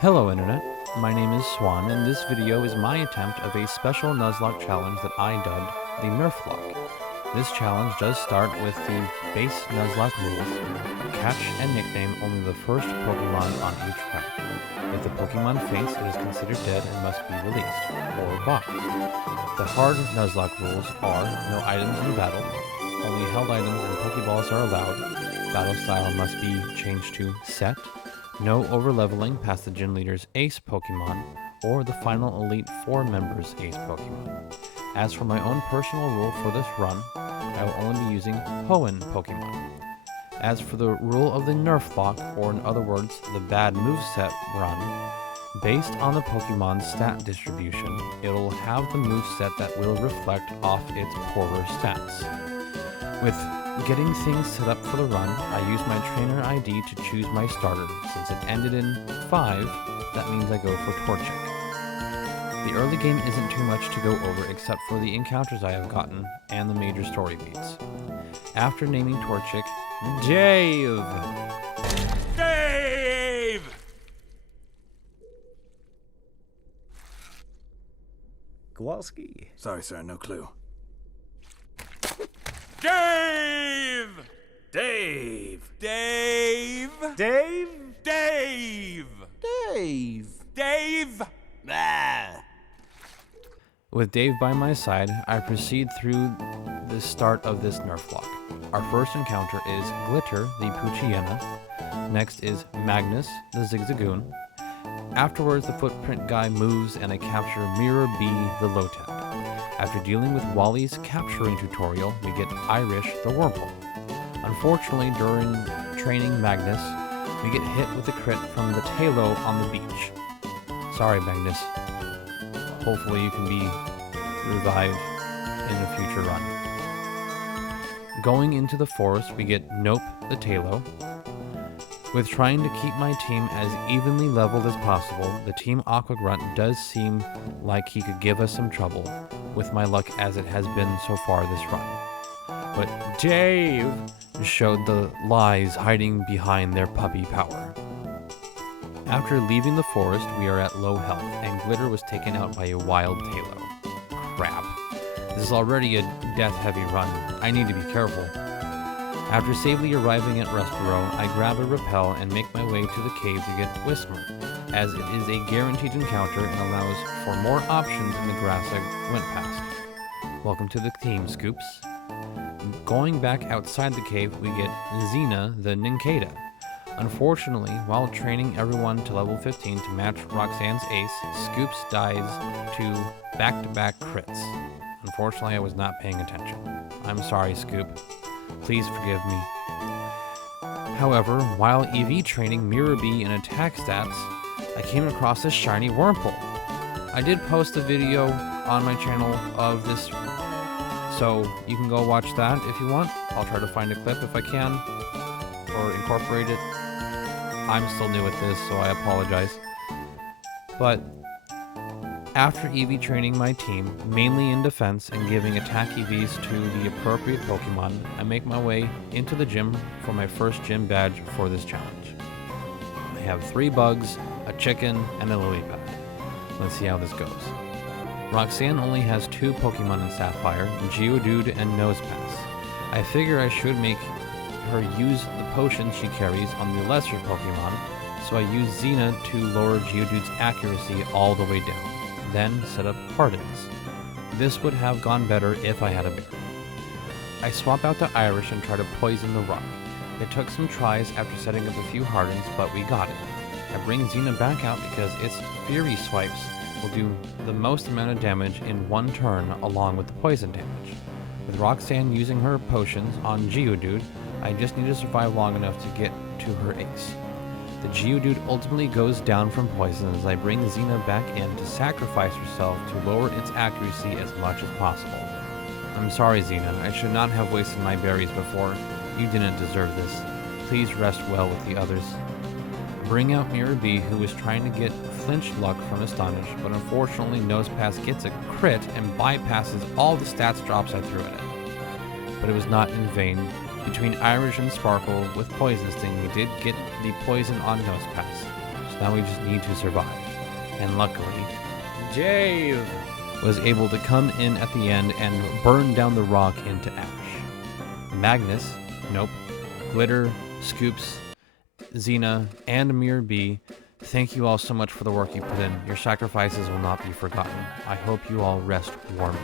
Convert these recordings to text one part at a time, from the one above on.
Hello Internet, my name is Swan and this video is my attempt of a special Nuzlocke challenge that I dubbed the NerfLocke. This challenge does start with the base Nuzlocke rules. Catch and nickname only the first Pokemon on each round. If the Pokemon faints, it is considered dead and must be released, or bought. The hard Nuzlocke rules are no items in battle, only held items and Pokeballs are allowed, battle style must be changed to set, no overleveling past the gym leader's ace Pokemon, or the final Elite 4 members' ace Pokemon. As for my own personal rule for this run, I will only be using Hoenn Pokemon. As for the rule of the NerfLocke, or in other words, the bad moveset run, based on the Pokemon's stat distribution, it will have the moveset that will reflect off its poorer stats. With getting things set up for the run, I use my trainer ID to choose my starter. Since it ended in 5, that means I go for Torchic. The early game isn't too much to go over except for the encounters I have gotten and the major story beats. After naming Torchic, Dave! Kowalski. Sorry, sir, no clue. Dave! Dave! Dave! Dave? Dave! Dave! Dave! Ah! With Dave by my side, I proceed through the start of this NerfLocke. Our first encounter is Glitter, the Poochyena. Next is Magnus, the Zigzagoon. Afterwards, the footprint guy moves and I capture Mirror B, the Lotad. After dealing with Wally's capturing tutorial, we get Irish, the Wurmple. Unfortunately, during training Magnus, we get hit with a crit from the Tailo on the beach. Sorry, Magnus. Hopefully you can be revived in a future run. Going into the forest, we get Nope, the Tailo. With trying to keep my team as evenly leveled as possible, the Team Aqua Grunt does seem like he could give us some trouble, with my luck as it has been so far this run. But Dave showed the lies hiding behind their puppy power. After leaving the forest, we are at low health, and Glitter was taken out by a wild Tailo. Crap. This is already a death-heavy run. I need to be careful. After safely arriving at Restboro, I grab a repel and make my way to the cave to get Whismur, as it is a guaranteed encounter and allows for more options in the grass I went past. Welcome to the team, Scoops. Going back outside the cave, we get Xena, the Nincada. Unfortunately, while training everyone to level 15 to match Roxanne's ace, Scoops dies to back-to-back crits. Unfortunately, I was not paying attention. I'm sorry, Scoop. Please forgive me. However, while EV training Mirror B in attack stats, I came across this shiny Wurmple. I did post a video on my channel of this, so you can go watch that if you want. I'll try to find a clip if I can, or incorporate it. I'm still new at this, so I apologize. But after EV training my team, mainly in defense and giving attack EVs to the appropriate Pokemon, I make my way into the gym for my first gym badge for this challenge. I have 3 bugs, a chicken, and a lily pad. Let's see how this goes. Roxanne only has 2 Pokemon in Sapphire, Geodude and Nosepass. I figure I should make her use the potions she carries on the lesser Pokemon, so I use Xena to lower Geodude's accuracy all the way down. Then set up Hardens. This would have gone better if I had a bear. I swap out the Irish and try to poison the rock. It took some tries after setting up a few Hardens, but we got it. I bring Xena back out because its Fury Swipes will do the most amount of damage in one turn along with the poison damage. With Roxanne using her potions on Geodude, I just need to survive long enough to get to her ace. The Geodude ultimately goes down from poison as I bring Xena back in to sacrifice herself to lower its accuracy as much as possible. I'm sorry, Xena, I should not have wasted my berries before. You didn't deserve this. Please rest well with the others. Bring out Mirror B, who is trying to get flinch luck from Astonish, but unfortunately Nosepass gets a crit and bypasses all the stats drops I threw at it. But it was not in vain. Between Irish and Sparkle with Poison Sting, we did get the poison on Nosepass. Now we just need to survive. And luckily, Dave was able to come in at the end and burn down the rock into ash. Magnus, nope, Glitter, Scoops, Xena, and Mir B, thank you all so much for the work you put in. Your sacrifices will not be forgotten. I hope you all rest warmly.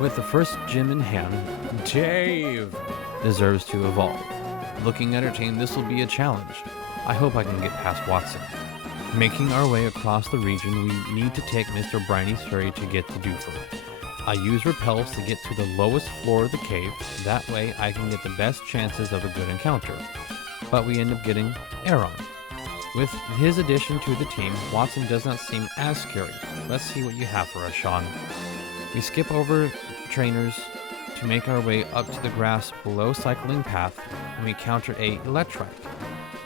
With the first gym in hand, Dave deserves to evolve. Looking at our team, this will be a challenge. I hope I can get past Watson. Making our way across the region, we need to take Mr. Briny's Ferry to get to Doofer. I use repels to get to the lowest floor of the cave, that way I can get the best chances of a good encounter. But we end up getting Aaron. With his addition to the team, Watson does not seem as scary. Let's see what you have for us, Sean. We skip over trainers to make our way up to the grass below Cycling Path, and we counter a Electrike.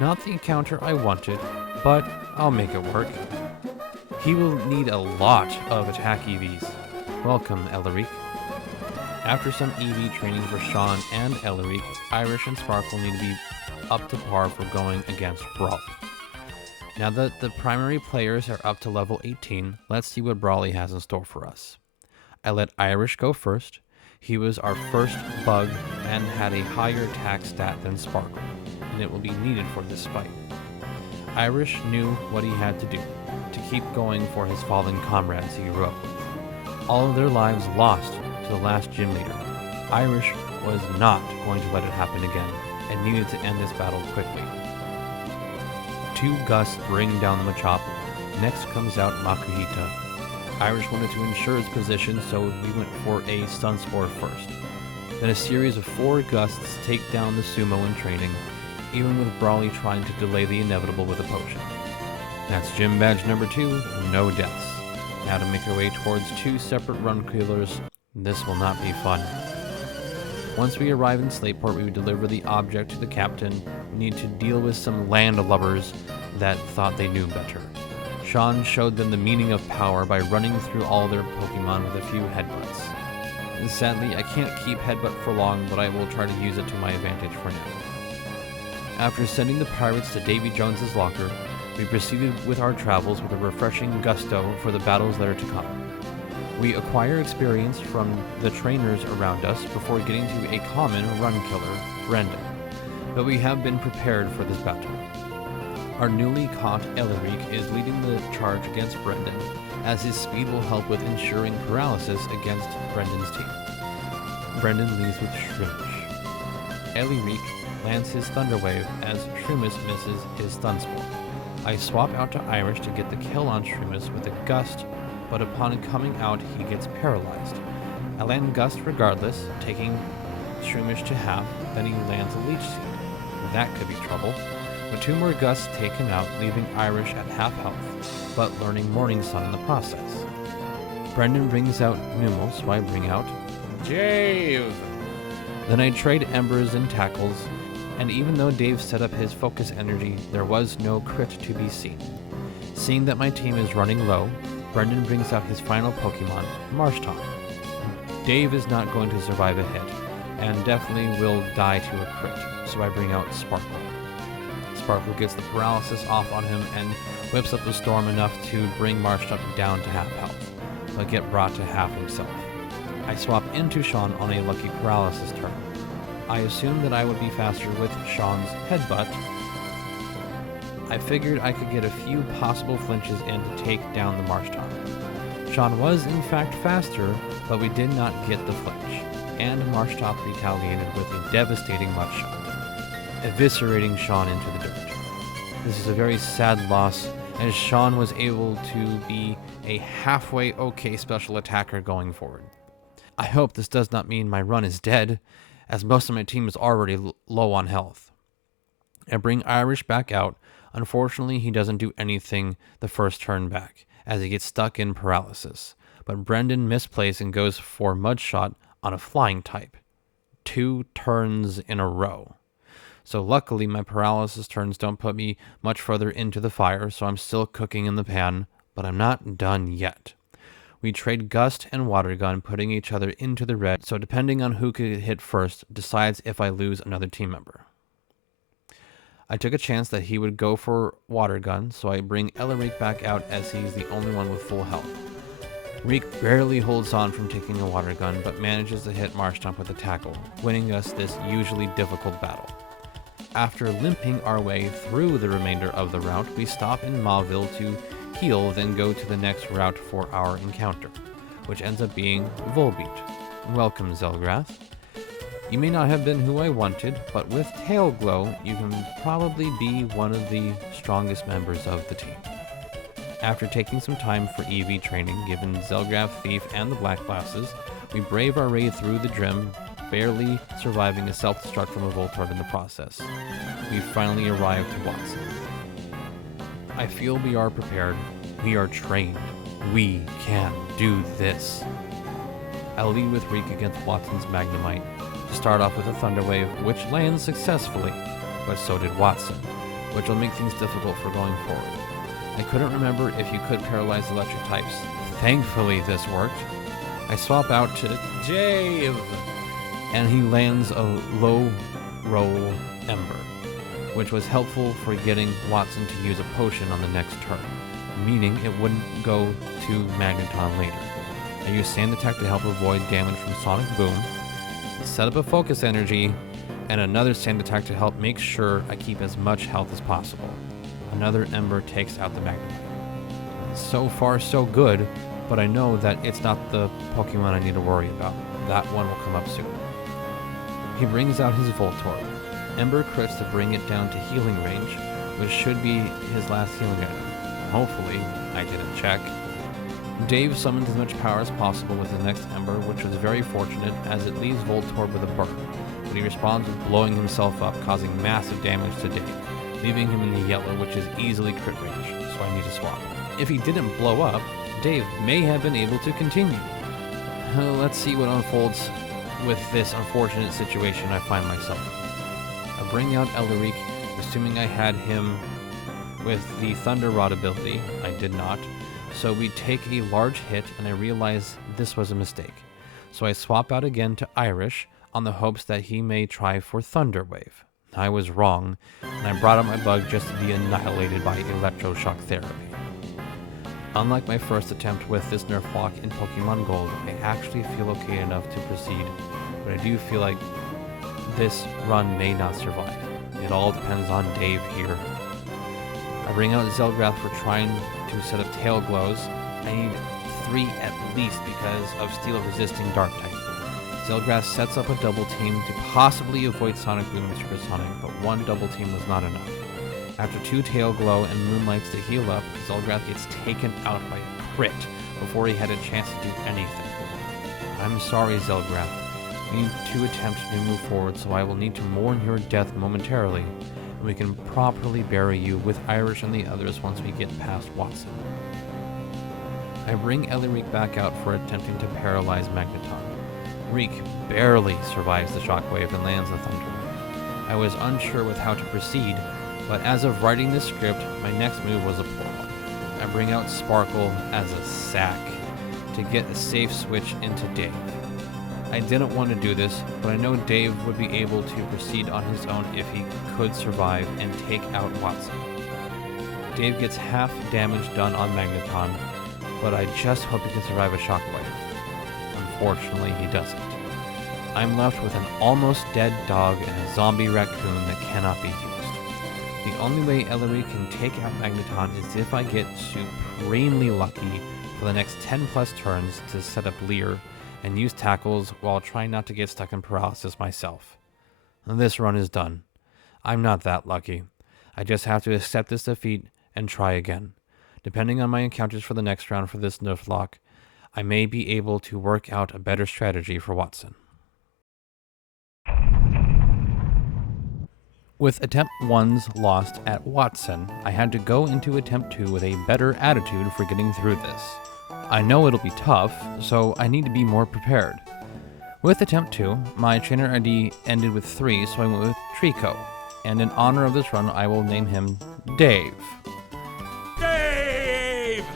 Not the encounter I wanted, but I'll make it work. He will need a lot of attack EVs. Welcome, Elaric. After some EV training for Sean and Elaric, Irish and Sparkle need to be up to par for going against Brawl. Now that the primary players are up to level 18, let's see what Brawly has in store for us. I let Irish go first. He was our first bug and had a higher attack stat than Sparkle, and it will be needed for this fight. Irish knew what he had to do to keep going for his fallen comrades he grew up with. All of their lives lost to the last gym leader. Irish was not going to let it happen again and needed to end this battle quickly. 2 gusts bring down the Machop. Next comes out Makuhita. Irish wanted to ensure his position, so we went for a Stun Spore first. Then a series of 4 gusts take down the Sumo in training, even with Brawly trying to delay the inevitable with a potion. That's gym badge number 2, no deaths. Now to make our way towards 2 separate run killers. This will not be fun. Once we arrive in Slateport, we would deliver the object to the captain. We need to deal with some landlubbers that thought they knew better. Sean showed them the meaning of power by running through all their Pokemon with a few headbutts. And sadly, I can't keep headbutt for long, but I will try to use it to my advantage for now. After sending the pirates to Davy Jones's locker, we proceeded with our travels with a refreshing gusto for the battles that are to come. We acquire experience from the trainers around us before getting to a common run killer, Brendan, but we have been prepared for this battle. Our newly caught Elaric is leading the charge against Brendan, as his speed will help with ensuring paralysis against Brendan's team. Brendan leads with Shroomish. Elaric lands his Thunder Wave as Shroomish misses his Stun Spore. I swap out to Irish to get the kill on Shroomish with a Gust, but upon coming out he gets paralyzed. I land Gust regardless, taking Shroomish to half, then he lands a Leech Seed. That could be trouble. But 2 more gusts take him out, leaving Irish at half health, but learning Morning Sun in the process. Brendan brings out Numel, so I bring out Dave. Then I trade Embers and Tackles, and even though Dave set up his focus energy, there was no crit to be seen. Seeing that my team is running low, Brendan brings out his final Pokemon, Marshtomp. Dave is not going to survive a hit, and definitely will die to a crit, so I bring out Sparkle. Sparkle gets the paralysis off on him and whips up a storm enough to bring Marshtomp down to half health, but get brought to half himself. I swap into Sean on a lucky paralysis turn. I assumed that I would be faster with Sean's Headbutt. I figured I could get a few possible flinches in to take down the Marshtomp. Sean was in fact faster, but we did not get the flinch, and Marshtomp retaliated with a devastating Mud Shot, eviscerating Sean into the dirt. This is a very sad loss, as Sean was able to be a halfway okay special attacker going forward. I hope this does not mean my run is dead, as most of my team is already low on health. I bring Irish back out. Unfortunately, he doesn't do anything the first turn back, as he gets stuck in paralysis. But Brendan misplays and goes for Mud Shot on a flying type. 2 turns in a row. So luckily my paralysis turns don't put me much further into the fire, so I'm still cooking in the pan, but I'm not done yet. We trade Gust and Water Gun, putting each other into the red, so depending on who could hit first decides if I lose another team member. I took a chance that he would go for water gun, so I bring Ellerik back out as he's the only one with full health. Reek barely holds on from taking a water gun, but manages to hit Marshtomp with a tackle, winning us this usually difficult battle. After limping our way through the remainder of the route, we stop in Mauville to heal, then go to the next route for our encounter, which ends up being Volbeat. Welcome, Zelgrath. You may not have been who I wanted, but with Tail Glow, you can probably be one of the strongest members of the team. After taking some time for EV training, given Zelgrath, Thief, and the Black Glasses, we brave our way through the gym, barely surviving a self-destruct from a Voltorb in the process. We finally arrived to Watson. I feel we are prepared. We are trained. We can do this. I'll lead with Reek against Watson's Magnemite to start off with a Thunder Wave, which lands successfully, but so did Watson, which will make things difficult for going forward. I couldn't remember if you could paralyze electric types. Thankfully this worked. I swap out to Dave, and he lands a low roll Ember, which was helpful for getting Watson to use a potion on the next turn, meaning it wouldn't go to Magneton later. I use Sand Attack to help avoid damage from Sonic Boom, set up a Focus Energy, and another Sand Attack to help make sure I keep as much health as possible. Another Ember takes out the Magnemite. So far so good, but I know that it's not the Pokemon I need to worry about. That one will come up soon. He brings out his Voltorb. Ember crits to bring it down to healing range, which should be his last healing item. Hopefully, I didn't check. Dave summons as much power as possible with the next Ember, which was very fortunate as it leaves Voltorb with a burn, but he responds with blowing himself up, causing massive damage to Dave, leaving him in the yellow, which is easily crit range, so I need to swap. If he didn't blow up, Dave may have been able to continue. Let's see what unfolds with this unfortunate situation I find myself in. I bring out Ellerik, assuming I had him with the Thunder Rod ability. I did not. So we take a large hit, and I realize this was a mistake. So I swap out again to Irish on the hopes that he may try for Thunder Wave. I was wrong, and I brought out my bug just to be annihilated by electroshock therapy. Unlike my first attempt with this NerfLocke in Pokemon Gold, I actually feel okay enough to proceed, but I do feel like this run may not survive. It all depends on Dave here. I bring out Zelgrath for trying to set up Tail Glows. I need 3 at least because of Steel resisting Dark type. Zelgrath sets up a double team to possibly avoid Sonic Boom and Supersonic, but one double team was not enough. After 2 Tail Glow and Moonlights to heal up, Zelgrath gets taken out by a crit before he had a chance to do anything. I'm sorry, Zelgrath. We need 2 attempts to move forward, so I will need to mourn your death momentarily, and we can properly bury you with Irish and the others once we get past Watson. I bring Ellerik back out for attempting to paralyze Magneton. Reek barely survives the shockwave and lands the Thunder Wave. I was unsure with how to proceed, but as of writing this script, my next move was a poor one. I bring out Sparkle as a sack to get a safe switch into Dave. I didn't want to do this, but I know Dave would be able to proceed on his own if he could survive and take out Watson. Dave gets half damage done on Magneton, but I just hope he can survive a shockwave. Unfortunately, he doesn't. I'm left with an almost dead dog and a zombie raccoon that cannot be used. The only way Ellerik can take out Magneton is if I get supremely lucky for the next 10 plus turns to set up Leer and use tackles while trying not to get stuck in paralysis myself. This run is done. I'm not that lucky. I just have to accept this defeat and try again. Depending on my encounters for the next round for this NerfLocke, I may be able to work out a better strategy for Watson. With attempt 1's lost at Watson, I had to go into attempt 2 with a better attitude for getting through this. I know it'll be tough, so I need to be more prepared. With attempt 2, my trainer ID ended with 3, so I went with Trico, and in honor of this run, I will name him Dave. Dave!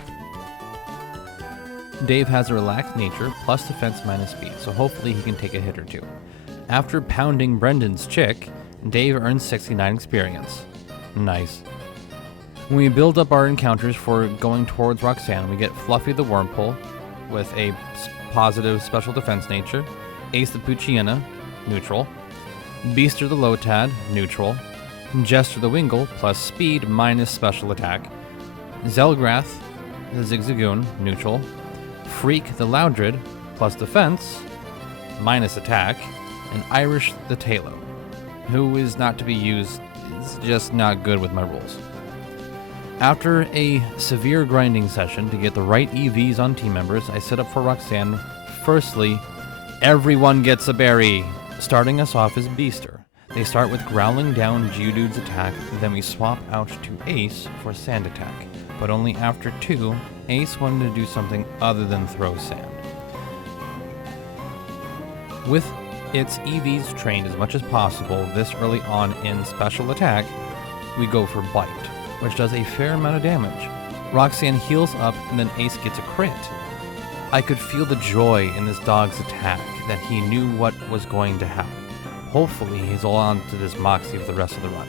Dave has a relaxed nature, plus defense minus speed, so hopefully he can take a hit or two. After pounding Brendan's chick, Dave earns 69 experience. Nice. When we build up our encounters for going towards Roxanne, we get Fluffy the Wurmple with a positive special defense nature, Ace the Poochyena, neutral, Beaster the Lotad, neutral, Jester the Wingle, plus speed minus special attack, Zelgrath the Zigzagoon, neutral, Freak the Loudred, plus defense, minus attack, and Irish the Talo, who is not to be used, is just not good with my rules. After a severe grinding session to get the right EVs on team members, I set up for Roxanne. Firstly, everyone gets a berry. Starting us off is Beaster. They start with growling down Geodude's attack, then we swap out to Ace for sand attack. But only after 2, Ace wanted to do something other than throw sand. With its EVs trained as much as possible this early on in special attack, we go for Bite, which does a fair amount of damage. Roxanne heals up and then Ace gets a crit. I could feel the joy in this dog's attack, that he knew what was going to happen. Hopefully he's all on to this Moxie for the rest of the run.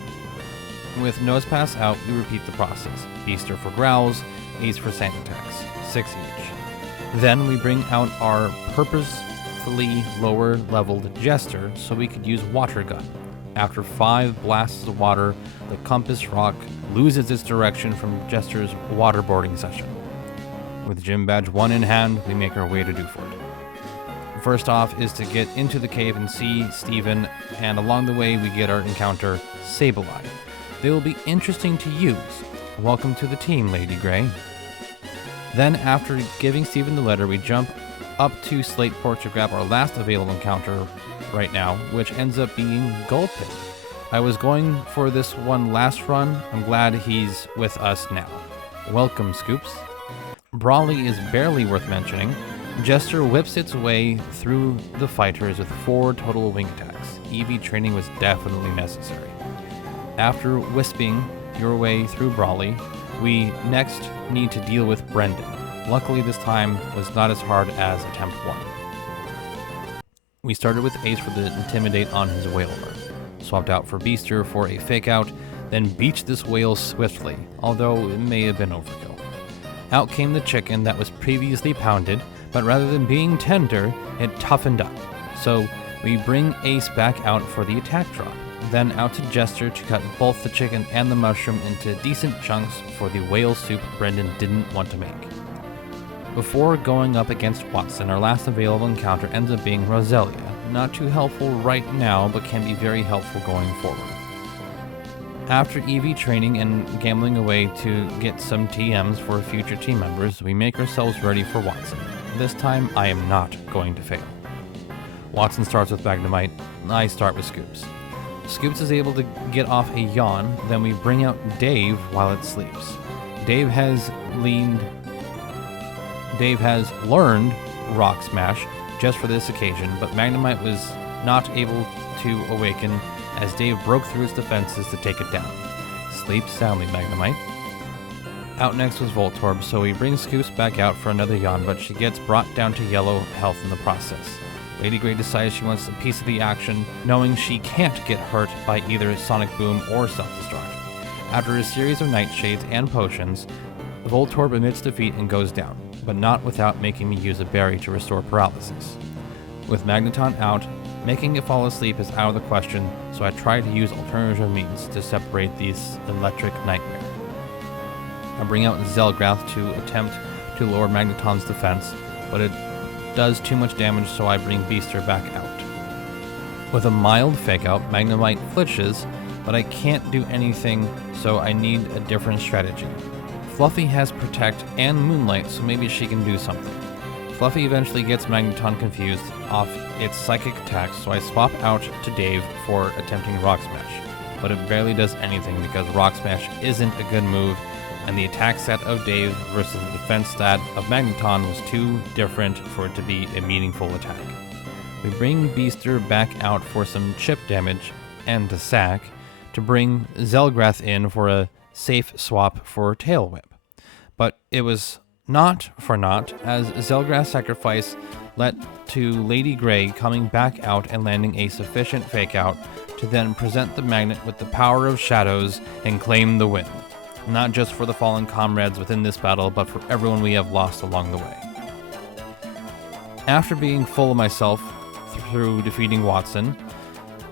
With Nosepass out, we repeat the process. Beaster for growls, Ace for sand attacks, 6 each. Then we bring out our purposefully lower leveled Jester so we could use Water Gun. After 5 blasts of water, the Compass Rock loses its direction from Jester's waterboarding session. With Gym Badge 1 in hand, we make our way to Dewford. First off is to get into the cave and see Steven, and along the way we get our encounter Sableye. They will be interesting to use. Welcome to the team, Lady Grey. Then after giving Steven the letter, we jump up to Slateport to grab our last available encounter right now, which ends up being Gulpin. I was going for this one last run. I'm glad he's with us now. Welcome, Scoops. Brawly is barely worth mentioning. Jester whips its way through the fighters with 4 total wing attacks. EV training was definitely necessary. After wisping your way through Brawly, we next need to deal with Brendan. Luckily this time was not as hard as attempt 1. We started with Ace for the Intimidate on his Whaler, swapped out for Beaster for a Fake Out, then beached this whale swiftly, although it may have been overkill. Out came the chicken that was previously pounded, but rather than being tender, it toughened up. So we bring Ace back out for the attack drop, then out to Jester to cut both the chicken and the mushroom into decent chunks for the whale soup Brendan didn't want to make. Before going up against Watson, our last available encounter ends up being Roselia. Not too helpful right now, but can be very helpful going forward. After EV training and gambling away to get some TMs for future team members, we make ourselves ready for Watson. This time, I am not going to fail. Watson starts with Magnemite, I start with Scoops. Scoops is able to get off a yawn, then we bring out Dave while it sleeps. Dave has learned Rock Smash just for this occasion, but Magnemite was not able to awaken as Dave broke through his defenses to take it down. Sleep soundly, Magnemite. Out next was Voltorb, so we bring Scoops back out for another yawn, but she gets brought down to yellow health in the process. Lady Grey decides she wants a piece of the action, knowing she can't get hurt by either Sonic Boom or Self-Destruct. After a series of Nightshades and potions, Voltorb admits defeat and goes down, but not without making me use a berry to restore paralysis. With Magneton out, making it fall asleep is out of the question, so I try to use alternative means to separate these electric nightmare. I bring out Zelgrath to attempt to lower Magneton's defense, but it does too much damage, so I bring Beaster back out. With a mild Fake Out, Magnemite flinches, but I can't do anything, so I need a different strategy. Fluffy has Protect and Moonlight, so maybe she can do something. Fluffy eventually gets Magneton confused off its psychic attacks, so I swap out to Dave for attempting Rock Smash. But it barely does anything because Rock Smash isn't a good move, and the attack stat of Dave versus the defense stat of Magneton was too different for it to be a meaningful attack. We bring Beaster back out for some chip damage and to sack, to bring Zelgrath in for a safe swap for Tail Whip. But it was not for naught, as Zelgrath's sacrifice led to Lady Grey coming back out and landing a sufficient fake out to then present the magnet with the power of shadows and claim the win. Not just for the fallen comrades within this battle, but for everyone we have lost along the way. After being full of myself through defeating Watson,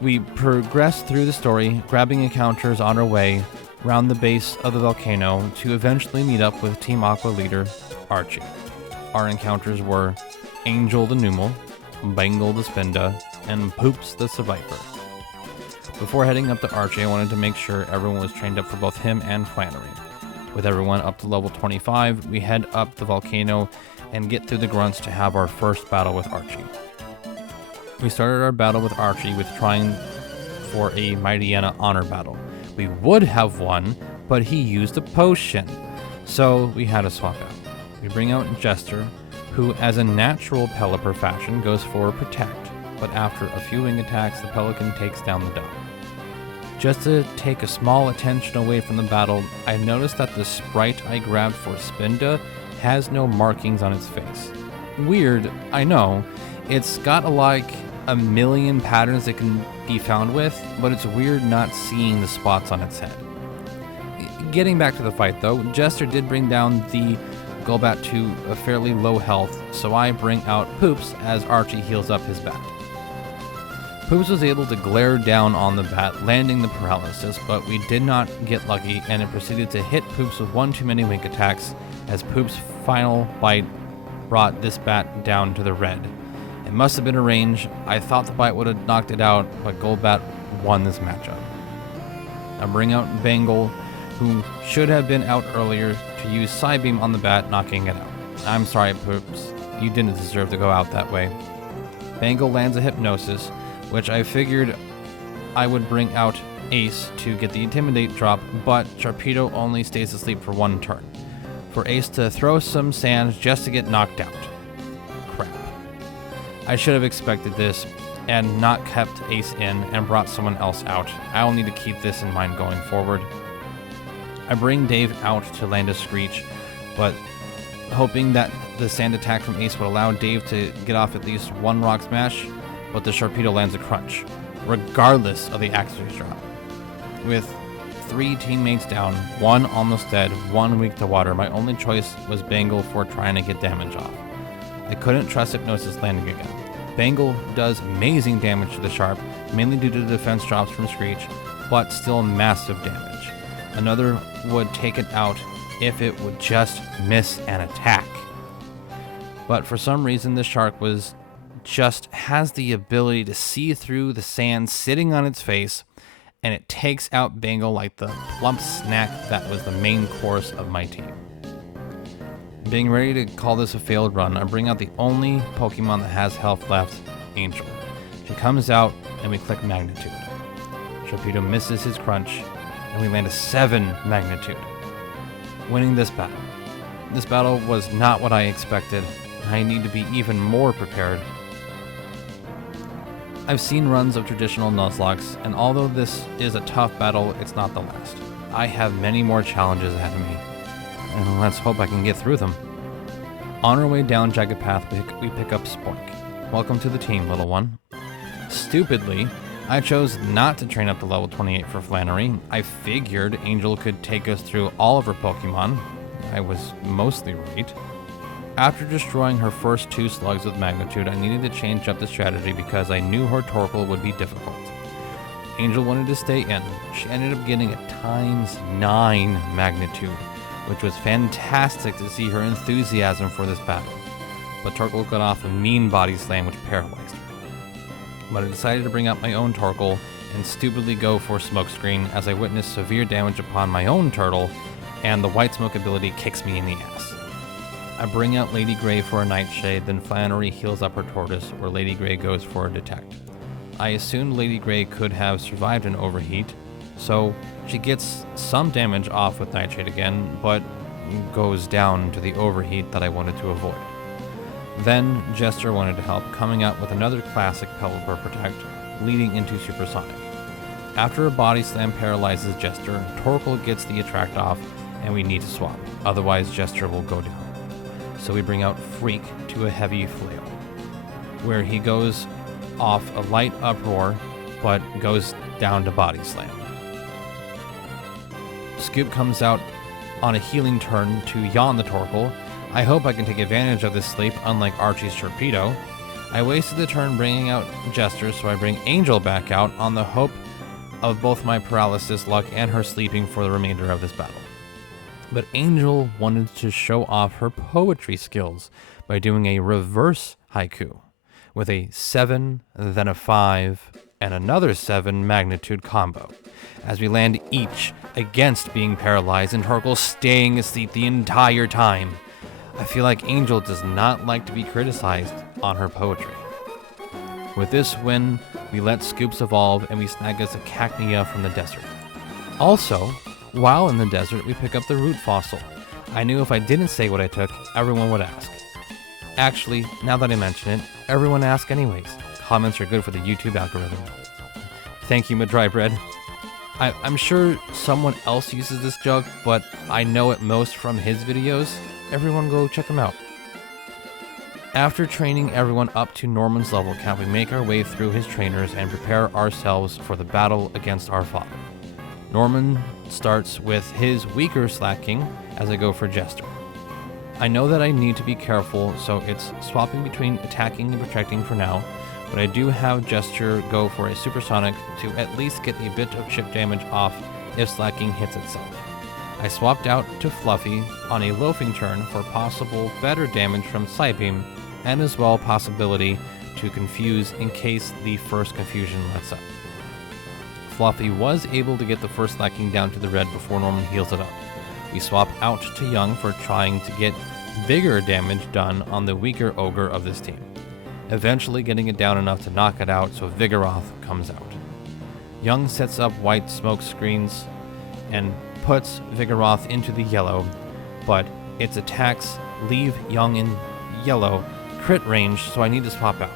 we progressed through the story, grabbing encounters on our way round the base of the volcano to eventually meet up with Team Aqua leader Archie. Our encounters were Angel the Numal, Bangle the Spinda, and Poops the Survivor. Before heading up to Archie, I wanted to make sure everyone was trained up for both him and Flannery. With everyone up to level 25, we head up the volcano and get through the grunts to have our first battle with Archie. We started our battle with Archie with trying for a Mightyena honor battle. We would have won, but he used a potion, so we had to swap out. We bring out Jester, who as a natural Pelipper fashion goes for Protect, but after a few wing attacks, the Pelican takes down the dog. Just to take a small attention away from the battle, I noticed that the sprite I grabbed for Spinda has no markings on its face. Weird, I know. It's got like a million patterns it can be found with, but it's weird not seeing the spots on its head. Getting back to the fight though, Jester did bring down the Golbat to a fairly low health, so I bring out Poops as Archie heals up his bat. Poops was able to glare down on the bat, landing the paralysis, but we did not get lucky, and it proceeded to hit Poops with one too many wink attacks as Poops' final bite brought this bat down to the red. It must have been a range. I thought the bite would have knocked it out, but Golbat won this matchup. I bring out Bangle, who should have been out earlier, to use Psybeam on the bat, knocking it out. I'm sorry, Poops. You didn't deserve to go out that way. Bangle lands a Hypnosis, which I figured I would bring out Ace to get the Intimidate drop, but Sharpedo only stays asleep for one turn, for Ace to throw some sand just to get knocked out. Crap. I should have expected this and not kept Ace in and brought someone else out. I'll need to keep this in mind going forward. I bring Dave out to land a Screech, but hoping that the sand attack from Ace would allow Dave to get off at least one Rock Smash, but the Sharpedo lands a Crunch, regardless of the Accessories drop. With 3 teammates down, 1 almost dead, 1 weak to water, my only choice was Bangle for trying to get damage off. I couldn't trust Hypnosis landing again. Bangle does amazing damage to the Sharp, mainly due to the defense drops from Screech, but still massive damage. Another would take it out if it would just miss an attack. But for some reason, the Shark just has the ability to see through the sand sitting on its face, and it takes out Bangle like the plump snack that was the main course of my team. Being ready to call this a failed run, I bring out the only Pokemon that has health left, Angel. She comes out and we click Magnitude. Sharpedo misses his Crunch, and we land a 7 Magnitude, winning this battle. This battle was not what I expected. I need to be even more prepared. I've seen runs of traditional Nuzlockes, and although this is a tough battle, it's not the last. I have many more challenges ahead of me, and let's hope I can get through them. On our way down Jagged Path, we pick up Spoink. Welcome to the team, little one. Stupidly, I chose not to train up to level 28 for Flannery. I figured Angel could take us through all of her Pokemon. I was mostly right. After destroying her first 2 slugs with Magnitude, I needed to change up the strategy because I knew her Torkoal would be difficult. Angel wanted to stay in. She ended up getting a ×9 Magnitude, which was fantastic to see her enthusiasm for this battle. But Torkoal got off a mean body slam which paralyzed her. But I decided to bring out my own Torkoal and stupidly go for Smokescreen as I witnessed severe damage upon my own turtle, and the White Smoke ability kicks me in the ass. I bring out Lady Grey for a Nightshade, then Flannery heals up her Tortoise, where Lady Grey goes for a Detect. I assumed Lady Grey could have survived an overheat, so she gets some damage off with Nightshade again, but goes down to the overheat that I wanted to avoid. Then Jester wanted to help, coming out with another classic Pelipper Protect, leading into Supersonic. After a Body Slam paralyzes Jester, Torkoal gets the Attract off, and we need to swap, otherwise Jester will go down. So we bring out Freak to a heavy flail. where he goes off a light uproar, but goes down to body slam. Scoop comes out on a healing turn to yawn the Torkoal. I hope I can take advantage of this sleep, unlike Archie's torpedo. I wasted the turn bringing out Jester, so I bring Angel back out on the hope of both my paralysis luck and her sleeping for the remainder of this battle. But Angel wanted to show off her poetry skills by doing a reverse haiku with a 7, then a 5, and another 7 magnitude combo, as we land each against being paralyzed and Torkoal staying asleep the entire time. I feel like Angel does not like to be criticized on her poetry. With this win, we let Scoops evolve and we snag us a Cacnea from the desert. Also, while in the desert, we pick up the root fossil. I knew if I didn't say what I took, everyone would ask. Actually, now that I mention it, everyone asks anyways. Comments are good for the YouTube algorithm. Thank you, Madrybread. I'm sure someone else uses this joke, but I know it most from his videos. Everyone go check him out. After training everyone up to Norman's level cap, we make our way through his trainers and prepare ourselves for the battle against our father. Norman starts with his weaker slacking as I go for Jester. I know that I need to be careful, so it's swapping between attacking and protecting for now, but I do have Jester go for a supersonic to at least get a bit of chip damage off if slacking hits itself. I swapped out to Fluffy on a loafing turn for possible better damage from Psybeam, and as well possibility to confuse in case the first confusion lets up. Fluffy was able to get the first slacking down to the red before Norman heals it up. We swap out to Young for trying to get bigger damage done on the weaker ogre of this team, eventually getting it down enough to knock it out so Vigoroth comes out. Young sets up white smoke screens and puts Vigoroth into the yellow, but its attacks leave Young in yellow crit range, so I need to swap out.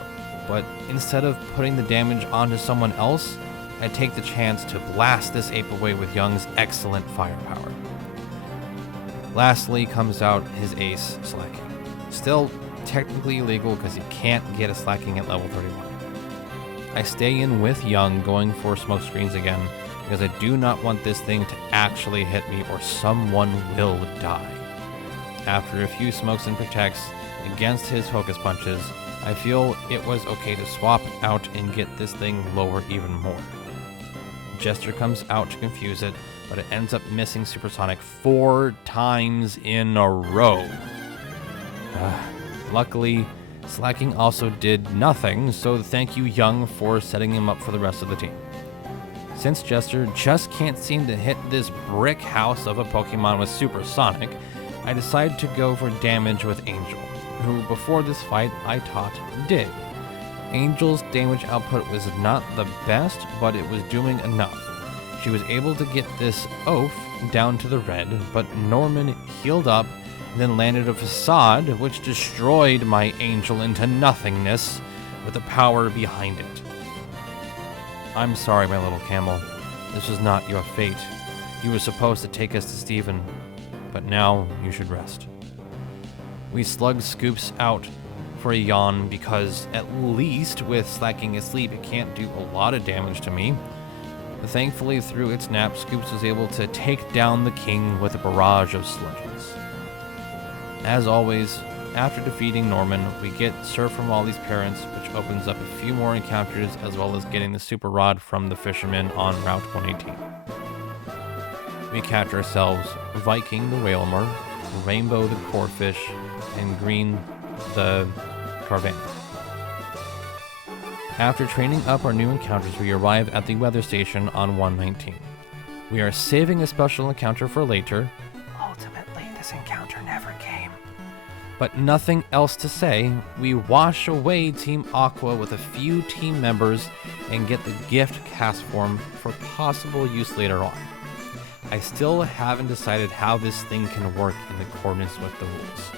But instead of putting the damage onto someone else, I take the chance to blast this ape away with Young's excellent firepower. Lastly comes out his ace, Slacking. Still technically illegal because you can't get a Slacking at level 31. I stay in with Young going for smoke screens again because I do not want this thing to actually hit me or someone will die. After a few smokes and protects against his focus punches, I feel it was okay to swap out and get this thing lower even more. Jester comes out to confuse it, but it ends up missing Supersonic 4 times in a row. Luckily, Slacking also did nothing, so thank you Young for setting him up for the rest of the team. Since Jester just can't seem to hit this brick house of a Pokemon with Supersonic, I decided to go for damage with Angel, who before this fight I taught did. Angel's damage output was not the best, but it was doing enough. She was able to get this oaf down to the red, but Norman healed up, then landed a facade which destroyed my Angel into nothingness with the power behind it. I'm sorry, my little camel. This was not your fate. You were supposed to take us to Steven, but now you should rest. We slugged Scoops out for a yawn because at least with Slacking asleep it can't do a lot of damage to me. Thankfully through its nap, Scoops was able to take down the king with a barrage of sludges. As always, after defeating Norman, we get Sir from Wally's parents, which opens up a few more encounters as well as getting the super rod from the fisherman on Route 118. We catch ourselves Viking the Whalemore, Rainbow the Corefish, and Green the Carvan. After training up our new encounters, we arrive at the weather station on 119. We are saving a special encounter for later. Ultimately, this encounter never came. But nothing else to say, we wash away Team Aqua with a few team members and get the gift cast form for possible use later on. I still haven't decided how this thing can work in accordance with the rules.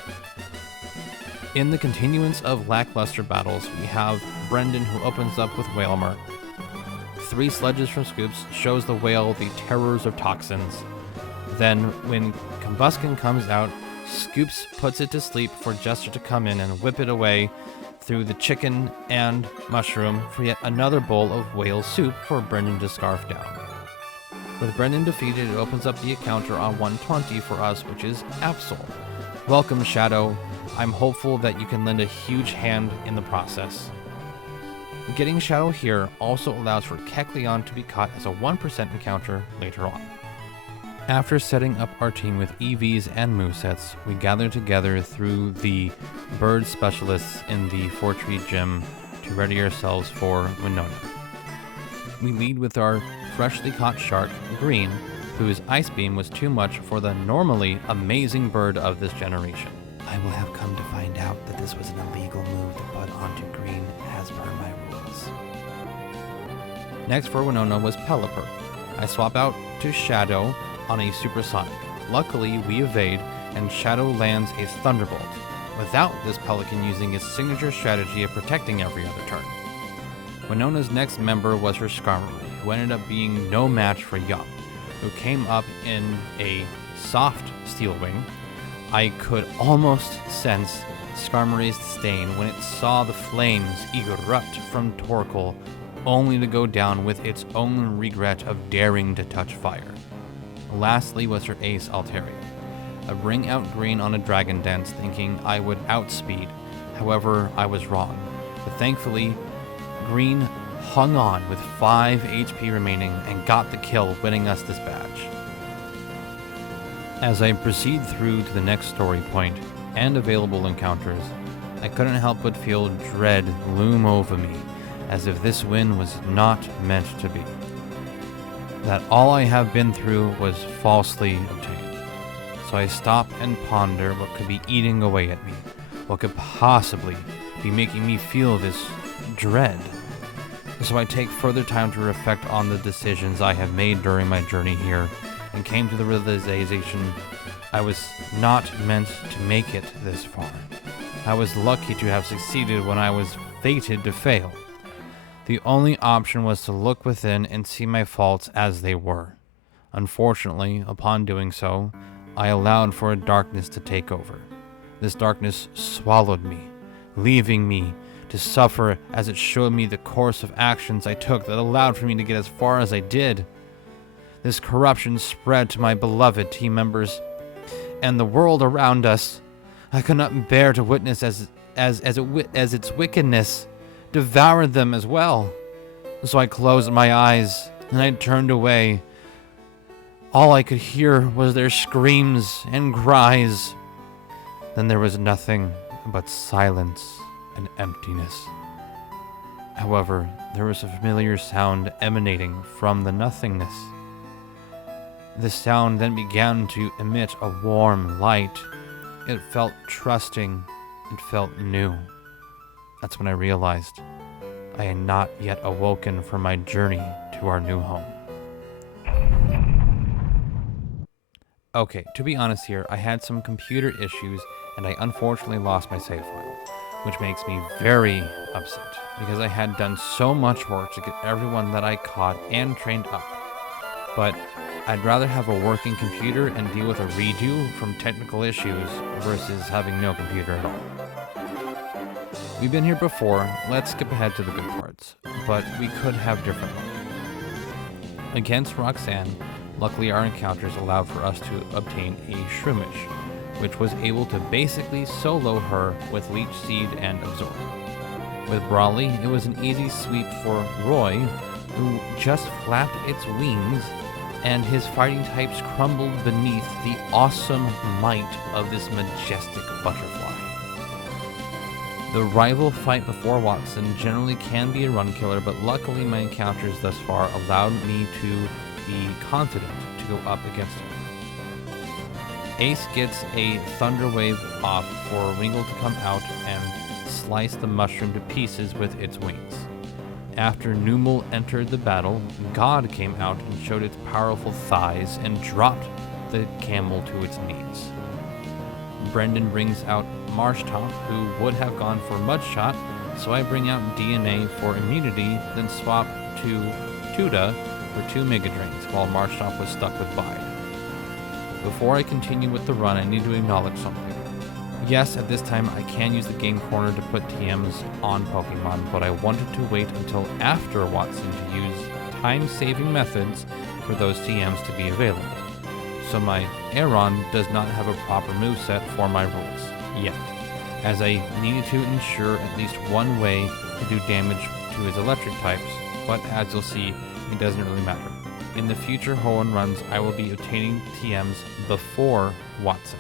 In the continuance of lackluster battles, we have Brendan who opens up with Whalemore. 3 sledges from Scoops shows the whale the terrors of toxins. Then, when Combuskin comes out, Scoops puts it to sleep for Jester to come in and whip it away through the chicken and mushroom for yet another bowl of whale soup for Brendan to scarf down. With Brendan defeated, it opens up the encounter on 120 for us, which is Absol. Welcome, Shadow. I'm hopeful that you can lend a huge hand in the process. Getting Shadow here also allows for Kecleon to be caught as a 1% encounter later on. After setting up our team with EVs and movesets, we gather together through the bird specialists in the 4-tree gym to ready ourselves for Winona. We lead with our freshly caught shark, Green, whose ice beam was too much for the normally amazing bird of this generation. I will have come to find out that this was an illegal move to put onto Green as per my rules. Next for Winona was Pelipper. I swap out to Shadow on a supersonic. Luckily, we evade, and Shadow lands a Thunderbolt, without this Pelican using its signature strategy of protecting every other turn. Winona's next member was her Skarmory, who ended up being no match for Young, who came up in a soft Steel Wing. I could almost sense Skarmory's disdain when it saw the flames erupt from Torkoal, only to go down with its own regret of daring to touch fire. Lastly was her ace, Altaria. I bring out Green on a Dragon Dance thinking I would outspeed, however I was wrong, but thankfully Green hung on with 5 HP remaining and got the kill, winning us this badge. As I proceed through to the next story point and available encounters, I couldn't help but feel dread loom over me, as if this win was not meant to be. That all I have been through was falsely obtained. So I stop and ponder what could be eating away at me, what could possibly be making me feel this dread. So I take further time to reflect on the decisions I have made during my journey here, and came to the realization I was not meant to make it this far. I was lucky to have succeeded when I was fated to fail. The only option was to look within and see my faults as they were. Unfortunately, upon doing so, I allowed for a darkness to take over. This darkness swallowed me, leaving me to suffer as it showed me the course of actions I took that allowed for me to get as far as I did. This corruption spread to my beloved team members and the world around us. I could not bear to witness as its wickedness devoured them as well. So I closed my eyes and I turned away. All I could hear was their screams and cries. Then there was nothing but silence and emptiness. However, there was a familiar sound emanating from the nothingness. The sound then began to emit a warm light. It felt trusting. It felt new. That's when I realized I had not yet awoken from my journey to our new home. Okay, to be honest here, I had some computer issues and I unfortunately lost my save file, which makes me very upset because I had done so much work to get everyone that I caught and trained up. But I'd rather have a working computer and deal with a redo from technical issues versus having no computer at all. We've been here before, let's skip ahead to the good parts, but we could have different luck. Against Roxanne, luckily our encounters allowed for us to obtain a Shroomish, which was able to basically solo her with Leech Seed and Absorb. With Brawly, it was an easy sweep for Roy, who just flapped its wings and his fighting types crumbled beneath the awesome might of this majestic butterfly. The rival fight before Watson generally can be a run killer, but luckily my encounters thus far allowed me to be confident to go up against him. Ace gets a Thunder Wave off for Ringle to come out and slice the mushroom to pieces with its wings. After Numel entered the battle, God came out and showed its powerful thighs and dropped the camel to its knees. Brendan brings out Marshtop, who would have gone for Mudshot, so I bring out DNA for immunity, then swap to Tuda for 2 Mega Drains, while Marshtop was stuck with Bide. Before I continue with the run, I need to acknowledge something. Yes, at this time I can use the game corner to put TMs on Pokemon, but I wanted to wait until after Watson to use time-saving methods for those TMs to be available. So my Aeron does not have a proper moveset for my rules, yet, as I needed to ensure at least one way to do damage to his electric types, but as you'll see, it doesn't really matter. In the future Hoenn runs, I will be obtaining TMs before Watson.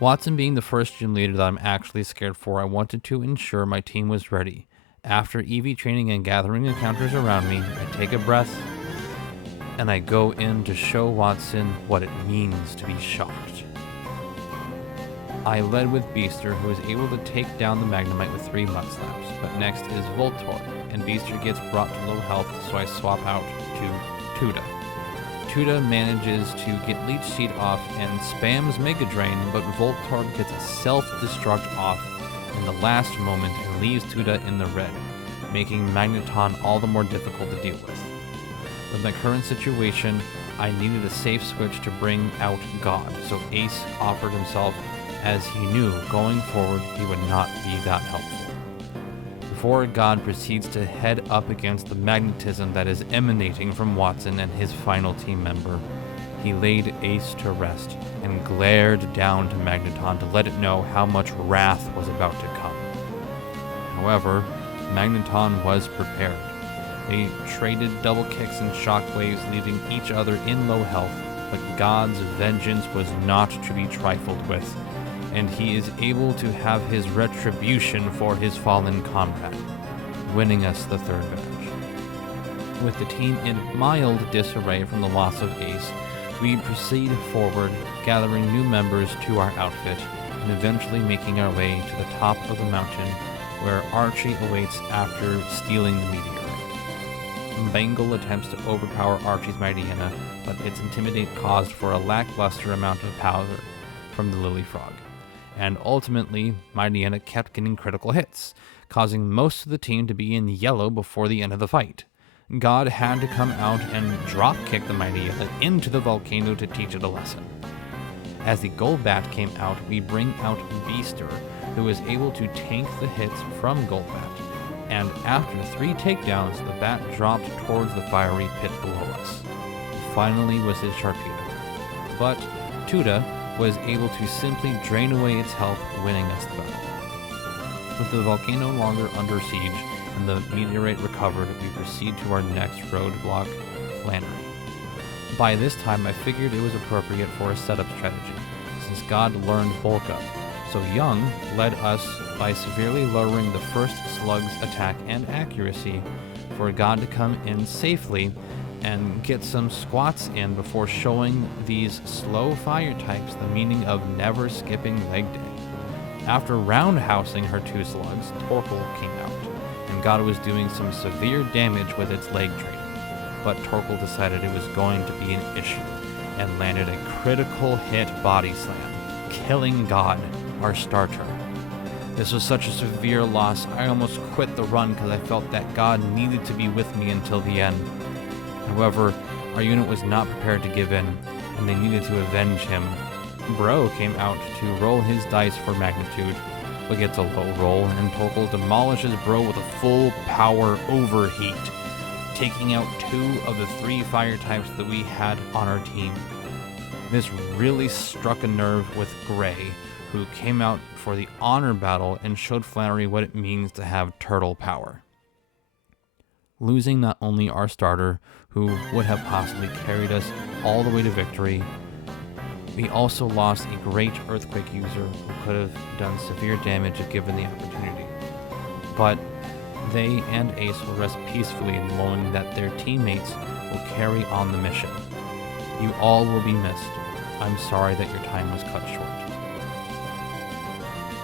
Watson being the first gym leader that I'm actually scared for, I wanted to ensure my team was ready. After EV training and gathering encounters around me, I take a breath, and I go in to show Watson what it means to be shocked. I led with Beaster, who was able to take down the Magnemite with 3 Mud Slaps, but next is Voltorb, and Beaster gets brought to low health, so I swap out to Tuda. Tuda manages to get Leech Seed off and spams Mega Drain, but Voltorb gets a self-destruct off in the last moment and leaves Tuda in the red, making Magneton all the more difficult to deal with. With my current situation, I needed a safe switch to bring out God, so Ace offered himself, as he knew going forward he would not be that helpful. Before God proceeds to head up against the magnetism that is emanating from Watson and his final team member, he laid Ace to rest and glared down to Magneton to let it know how much wrath was about to come. However, Magneton was prepared. They traded double kicks and shockwaves, leaving each other in low health, but God's vengeance was not to be trifled with, and he is able to have his retribution for his fallen comrade, winning us the 3rd match. With the team in mild disarray from the loss of Ace, we proceed forward, gathering new members to our outfit, and eventually making our way to the top of the mountain, where Archie awaits after stealing the meteorite. Bangle attempts to overpower Archie's Mightyena, but its intimidate caused for a lackluster amount of power from the Lily Frog. And ultimately, Mightyena kept getting critical hits, causing most of the team to be in yellow before the end of the fight. God had to come out and drop-kick the Mightyena into the volcano to teach it a lesson. As the Golbat came out, we bring out Beaster, who was able to tank the hits from Golbat, and after 3 takedowns, the bat dropped towards the fiery pit below us. Finally was his Sharpedo. But Tuda was able to simply drain away its health, winning us the battle. With the volcano no longer under siege and the meteorite recovered, we proceed to our next roadblock, Flannery. By this time, I figured it was appropriate for a setup strategy, since God learned Bulk Up, so Young led us by severely lowering the first slug's attack and accuracy for God to come in safely and get some squats in before showing these slow fire types the meaning of never skipping leg day. After roundhousing her 2 slugs, Torkoal came out, and God was doing some severe damage with its leg training, but Torkoal decided it was going to be an issue, and landed a critical hit body slam, killing God, our starter. This was such a severe loss, I almost quit the run because I felt that God needed to be with me until the end. However, our unit was not prepared to give in, and they needed to avenge him. Bro came out to roll his dice for magnitude, but gets a low roll, and Torkoal demolishes Bro with a full power overheat, taking out 2 of the 3 fire types that we had on our team. This really struck a nerve with Gray, who came out for the honor battle and showed Flannery what it means to have turtle power. Losing not only our starter, who would have possibly carried us all the way to victory, we also lost a great Earthquake user who could have done severe damage if given the opportunity. But they and Ace will rest peacefully knowing that their teammates will carry on the mission. You all will be missed. I'm sorry that your time was cut short.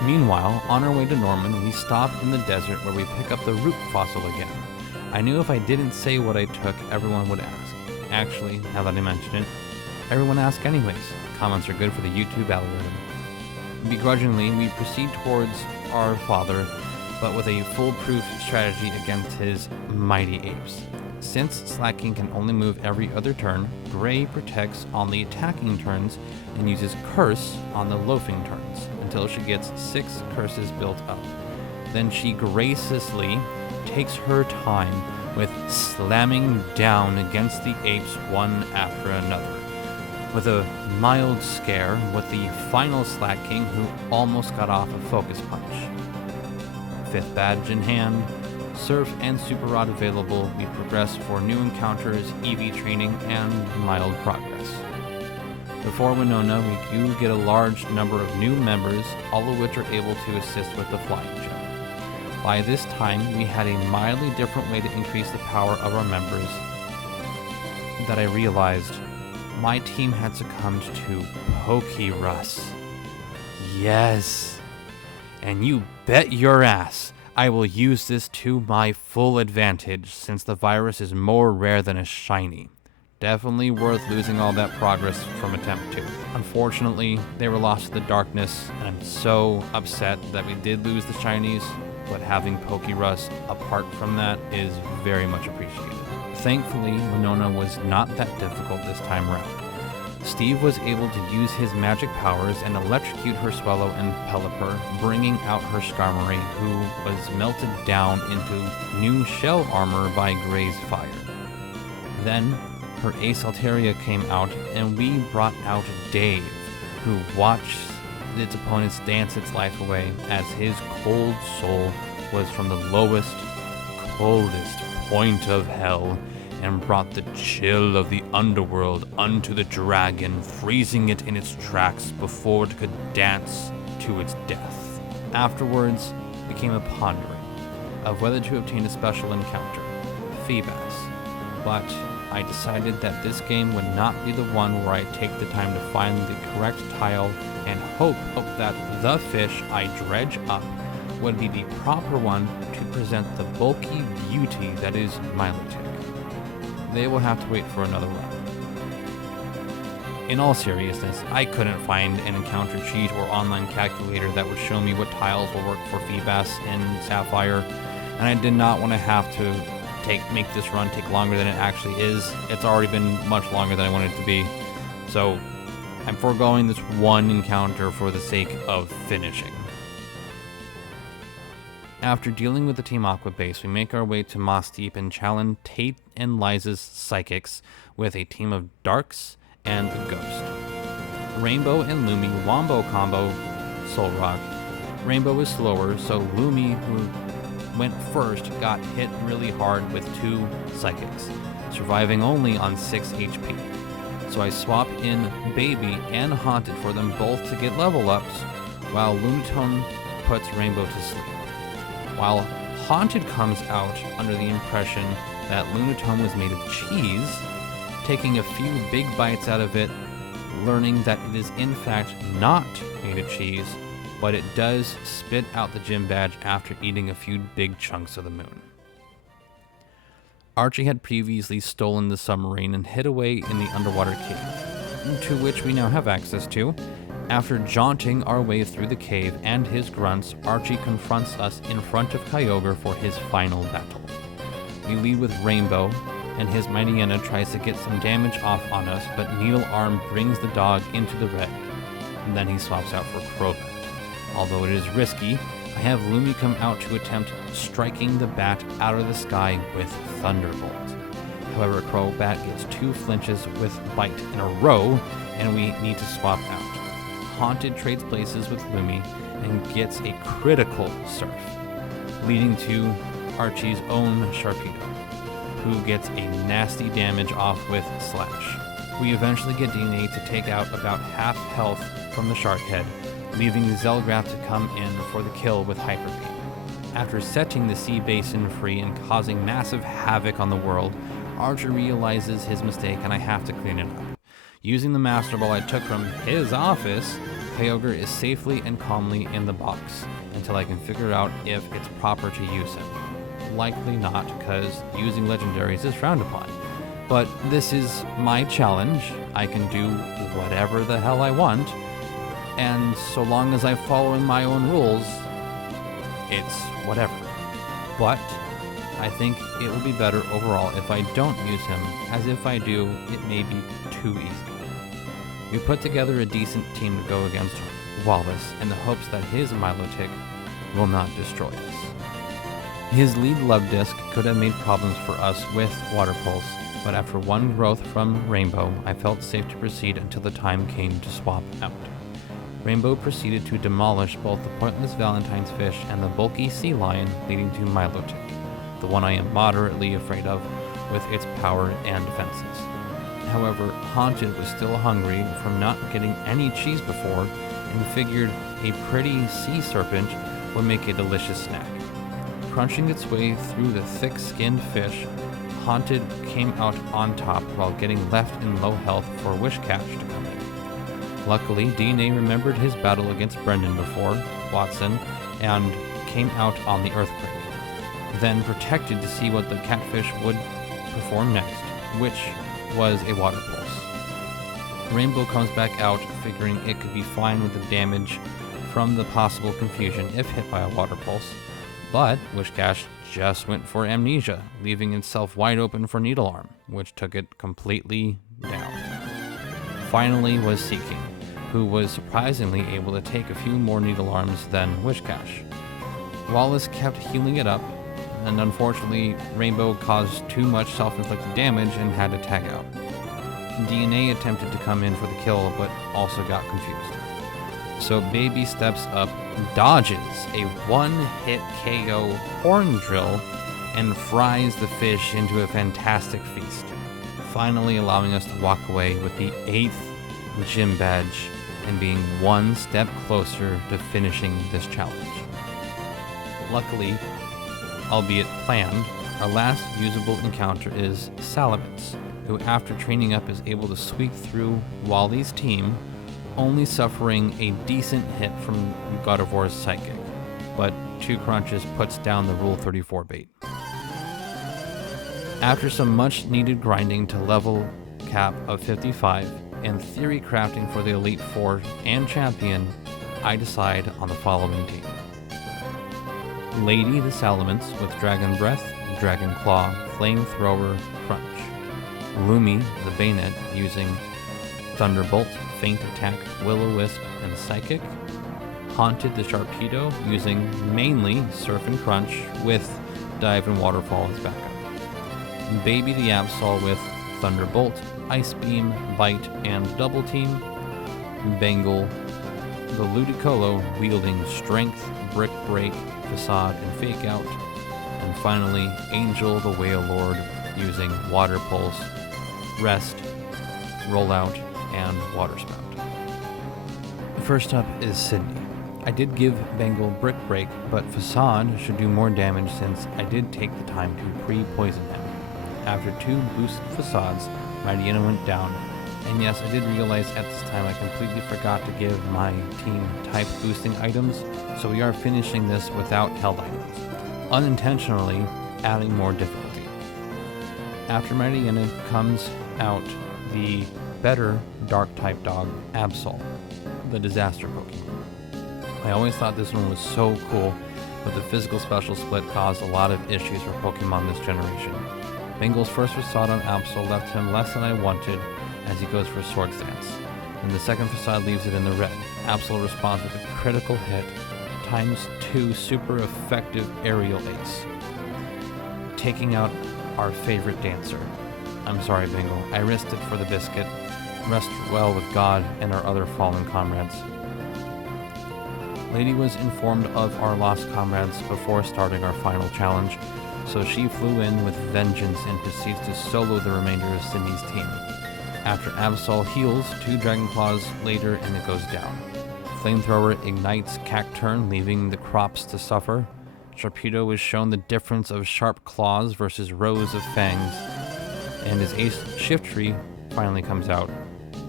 Meanwhile, on our way to Norman, we stop in the desert where we pick up the root fossil again. I knew if I didn't say what I took, everyone would ask. Actually, now that I mention it, everyone asks anyways. Comments are good for the YouTube algorithm. Begrudgingly, we proceed towards our father, but with a foolproof strategy against his mighty apes. Since Slacking can only move every other turn, Gray protects on the attacking turns and uses Curse on the loafing turns until she gets 6 curses built up. Then she graciously takes her time with slamming down against the apes one after another, with a mild scare with the final Slacking who almost got off a focus punch. 5th badge in hand, Surf and Super Rod available, we progress for new encounters, EV training, and mild progress. Before Winona, we do get a large number of new members, all of which are able to assist with the flying gem. By this time, we had a mildly different way to increase the power of our members that I realized my team had succumbed to Pokerus. Yes! And you bet your ass I will use this to my full advantage since the virus is more rare than a shiny. Definitely worth losing all that progress from attempt 2. Unfortunately, they were lost to the darkness, and I'm so upset that we did lose the shinies, but having Pokerus apart from that is very much appreciated. Thankfully, Winona was not that difficult this time around. Steve was able to use his magic powers and electrocute her Swallow and Pelipper, bringing out her Skarmory, who was melted down into new shell armor by Gray's fire. Then, her Ace Altaria came out, and we brought out Dave, who watched its opponents dance its life away as his cold soul was from the lowest, coldest point of hell, and brought the chill of the underworld unto the dragon, freezing it in its tracks before it could dance to its death. Afterwards became a pondering of whether to obtain a special encounter, Feebas, but I decided that this game would not be the one where I take the time to find the correct tile and hope that the fish I dredge up would be the proper one to present the bulky beauty that is Milotic. They will have to wait for another run. In all seriousness, I couldn't find an encounter cheat or online calculator that would show me what tiles will work for Feebas in Sapphire, and I did not want to have to make this run take longer than it actually is. It's already been much longer than I wanted it to be, so I'm foregoing this one encounter for the sake of finishing. After dealing with the Team Aqua base, we make our way to Moss Deep and challenge Tate and Liza's Psychics with a team of Darks and a Ghost. Rainbow and Lumi Wombo combo Soul Rock. Rainbow is slower, so Lumi, who went first, got hit really hard with 2 Psychics, surviving only on 6 HP. So I swap in Baby and Haunted for them both to get level ups, while Lunatone puts Rainbow to sleep. While Haunted comes out under the impression that Lunatone was made of cheese, taking a few big bites out of it, learning that it is in fact not made of cheese, but it does spit out the gym badge after eating a few big chunks of the moon. Archie had previously stolen the submarine and hid away in the underwater cave, to which we now have access to. After jaunting our way through the cave and his grunts, Archie confronts us in front of Kyogre for his final battle. We lead with Rainbow, and his Mightyena tries to get some damage off on us, but Needle Arm brings the dog into the red, and then he swaps out for Crobat. Although it is risky, I have Lumi come out to attempt striking the bat out of the sky with Thunderbolt. However, Crobat gets 2 flinches with Bite in a row, and we need to swap out. Haunted trades places with Lumi and gets a critical Surf, leading to Archie's own Sharpedo, who gets a nasty damage off with Slash. We eventually get DNA to take out about half health from the Shark Head, leaving the Zelgrath to come in for the kill with Hyper Beam. After setting the sea basin free and causing massive havoc on the world, Archer realizes his mistake and I have to clean it up. Using the Master Ball I took from his office, Kyogre is safely and calmly in the box until I can figure out if it's proper to use him. Likely not, because using legendaries is frowned upon. But this is my challenge. I can do whatever the hell I want, and so long as I'm following my own rules, it's whatever. But I think it will be better overall if I don't use him, as if I do, it may be too easy. We put together a decent team to go against Wallace in the hopes that his Milotic will not destroy us. His lead love disc could have made problems for us with Water Pulse, but after one growth from Rainbow, I felt safe to proceed until the time came to swap out. Rainbow proceeded to demolish both the pointless Valentine's fish and the bulky sea lion, leading to Milotic, the one I am moderately afraid of with its power and defenses. However, Haunted was still hungry from not getting any cheese before and figured a pretty sea serpent would make a delicious snack. Crunching its way through the thick-skinned fish, Haunted came out on top while getting left in low health for Wishcash to come in. Luckily, DNA remembered his battle against Brendan before Watson and came out on the Earthquake, then protected to see what the catfish would perform next, which was a Water Pulse. Rainbow comes back out, figuring it could be fine with the damage from the possible confusion if hit by a Water Pulse, but Wishcash just went for Amnesia, leaving itself wide open for Needle Arm, which took it completely down. Finally was Seeking, who was surprisingly able to take a few more Needle Arms than Wishcash. Wallace kept healing it up, and unfortunately Rainbow caused too much self-inflicted damage and had to tag out. DNA attempted to come in for the kill, but also got confused. So Baby steps up, dodges a one-hit KO horn drill, and fries the fish into a fantastic feast, finally allowing us to walk away with the 8th gym badge and being one step closer to finishing this challenge. Luckily, albeit planned, our last usable encounter is Salamence, who after training up is able to sweep through Wally's team, only suffering a decent hit from Gardevoir's Psychic, but 2 crunches puts down the Rule 34 bait. After some much needed grinding to level cap of 55 and theory crafting for the Elite Four and Champion, I decide on the following team. Lady the Salamence with Dragon Breath, Dragon Claw, Flamethrower, Crunch. Lumi the Bayonet using Thunderbolt, Feint Attack, Will-O-Wisp, and Psychic. Haunted the Sharpedo using mainly Surf and Crunch with Dive and Waterfall as backup. Baby the Absol with Thunderbolt, Ice Beam, Bite, and Double Team. Bengal the Ludicolo wielding Strength, Brick Break, Facade, and Fake Out. And finally, Angel the Whale Lord using Water Pulse, Rest, Rollout, and Water Spout. First up is Sydney. I did give Bengal Brick Break, but Facade should do more damage since I did take the time to pre-poison him. After 2 boosted Facades, my Diana went down, and yes, I did realize at this time I completely forgot to give my team type boosting items, so we are finishing this without held items, unintentionally adding more difficulty. After my Diana comes out the better dark type dog, Absol, the disaster Pokemon. I always thought this one was so cool, but the physical special split caused a lot of issues for Pokemon this generation. Bengal's first Facade on Absol left him less than I wanted as he goes for Swords Dance, and the second Facade leaves it in the red. Absol responds with a critical hit, ×2 super effective aerial ace, taking out our favorite dancer. I'm sorry, Bengal, I risked it for the biscuit. Rest well with God and our other fallen comrades. Lady was informed of our lost comrades before starting our final challenge, so she flew in with vengeance and proceeds to solo the remainder of Cindy's team. After Absol heals 2 Dragon Claws later and it goes down. Flamethrower ignites Cacturn, leaving the crops to suffer. Sharpedo is shown the difference of sharp claws versus rows of fangs, and his Ace Shift Tree finally comes out.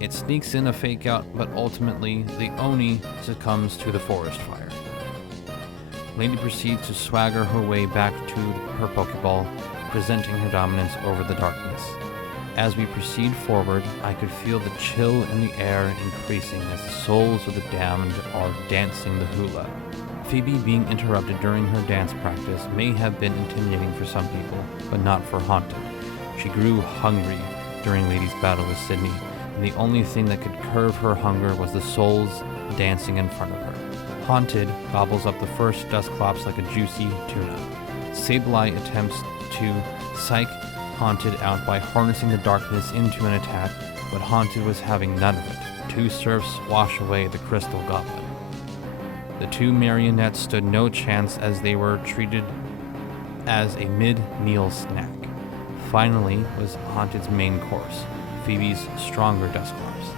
It sneaks in a Fake Out, but ultimately the Oni succumbs to the Forest Fire. Lady proceeds to swagger her way back to her Pokeball, presenting her dominance over the darkness. As we proceed forward, I could feel the chill in the air increasing as the souls of the damned are dancing the hula. Phoebe being interrupted during her dance practice may have been intimidating for some people, but not for Haunted. She grew hungry during Lady's battle with Sydney, and the only thing that could curb her hunger was the souls dancing in front of her. Haunted gobbles up the first Dusclops like a juicy tuna. Sableye attempts to psych Haunted out by harnessing the darkness into an attack, but Haunted was having none of it. Two serfs wash away the crystal goblin. The two marionettes stood no chance as they were treated as a mid-meal snack. Finally was Haunted's main course, Phoebe's stronger Dusclops.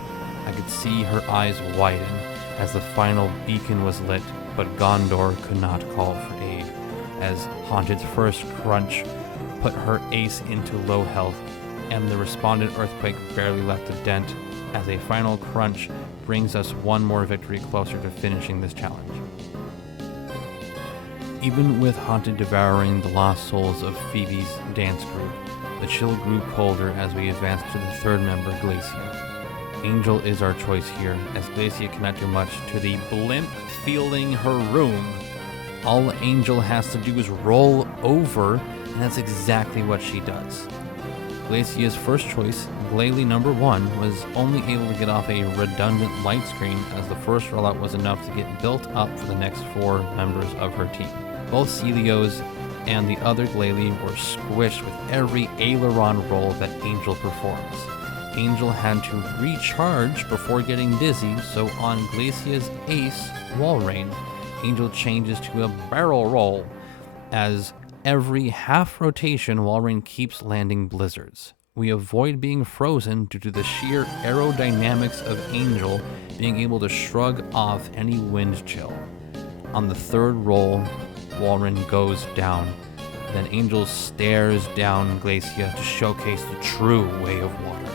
I could see her eyes widen as the final beacon was lit, but Gondor could not call for aid, as Haunted's first crunch put her ace into low health, and the respondent earthquake barely left a dent, as a final crunch brings us one more victory closer to finishing this challenge. Even with Haunted devouring the lost souls of Phoebe's dance group, the chill grew colder as we advanced to the third member, Glacia. Angel is our choice here, as Glacia cannot do much to the blimp fielding her room. All Angel has to do is roll over, and that's exactly what she does. Glacia's first choice, Glalie number 1, was only able to get off a redundant light screen, as the first rollout was enough to get built up for the next 4 members of her team. Both Celios and the other Glalie were squished with every aileron roll that Angel performs. Angel had to recharge before getting dizzy, so on Glacia's ace, Walrein, Angel changes to a barrel roll, as every half rotation Walrein keeps landing blizzards. We avoid being frozen due to the sheer aerodynamics of Angel being able to shrug off any wind chill. On the third roll, Walrein goes down. Then Angel stares down Glacia to showcase the true way of water.